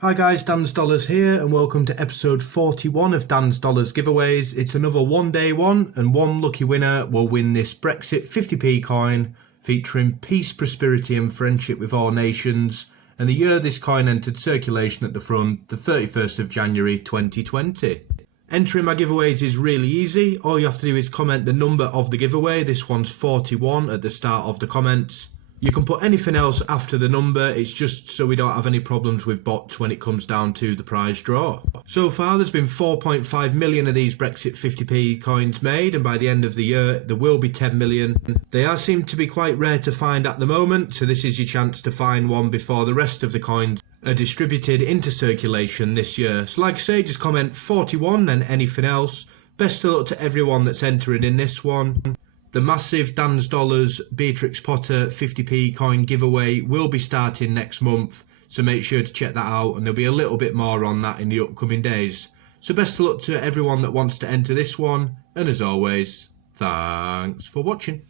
Hi guys, Dan's Dollars here and welcome to episode 41 of Dan's Dollars giveaways. It's another one-day one and one lucky winner will win this Brexit 50p coin featuring peace, prosperity and friendship with all nations, and the year this coin entered circulation at the front, the 31st of January 2020. Entering my giveaways is really easy. All you have to do is comment the number of the giveaway. This one's 41 at the start of the comments. You can put anything else after the number, it's just so we don't have any problems with bots when it comes down to the prize draw. So far there's been 4.5 million of these Brexit 50p coins made, and by the end of the year there will be 10 million. They are seem to be quite rare to find at the moment, so this is your chance to find one before the rest of the coins are distributed into circulation this year. So like I say, just comment 41 and anything else. Best of luck to everyone that's entering in this one. The massive Dan's Dollars Beatrix Potter 50p coin giveaway will be starting next month, so make sure to check that out, and there'll be a little bit more on that in the upcoming days. So best of luck to everyone that wants to enter this one, and as always, thanks for watching.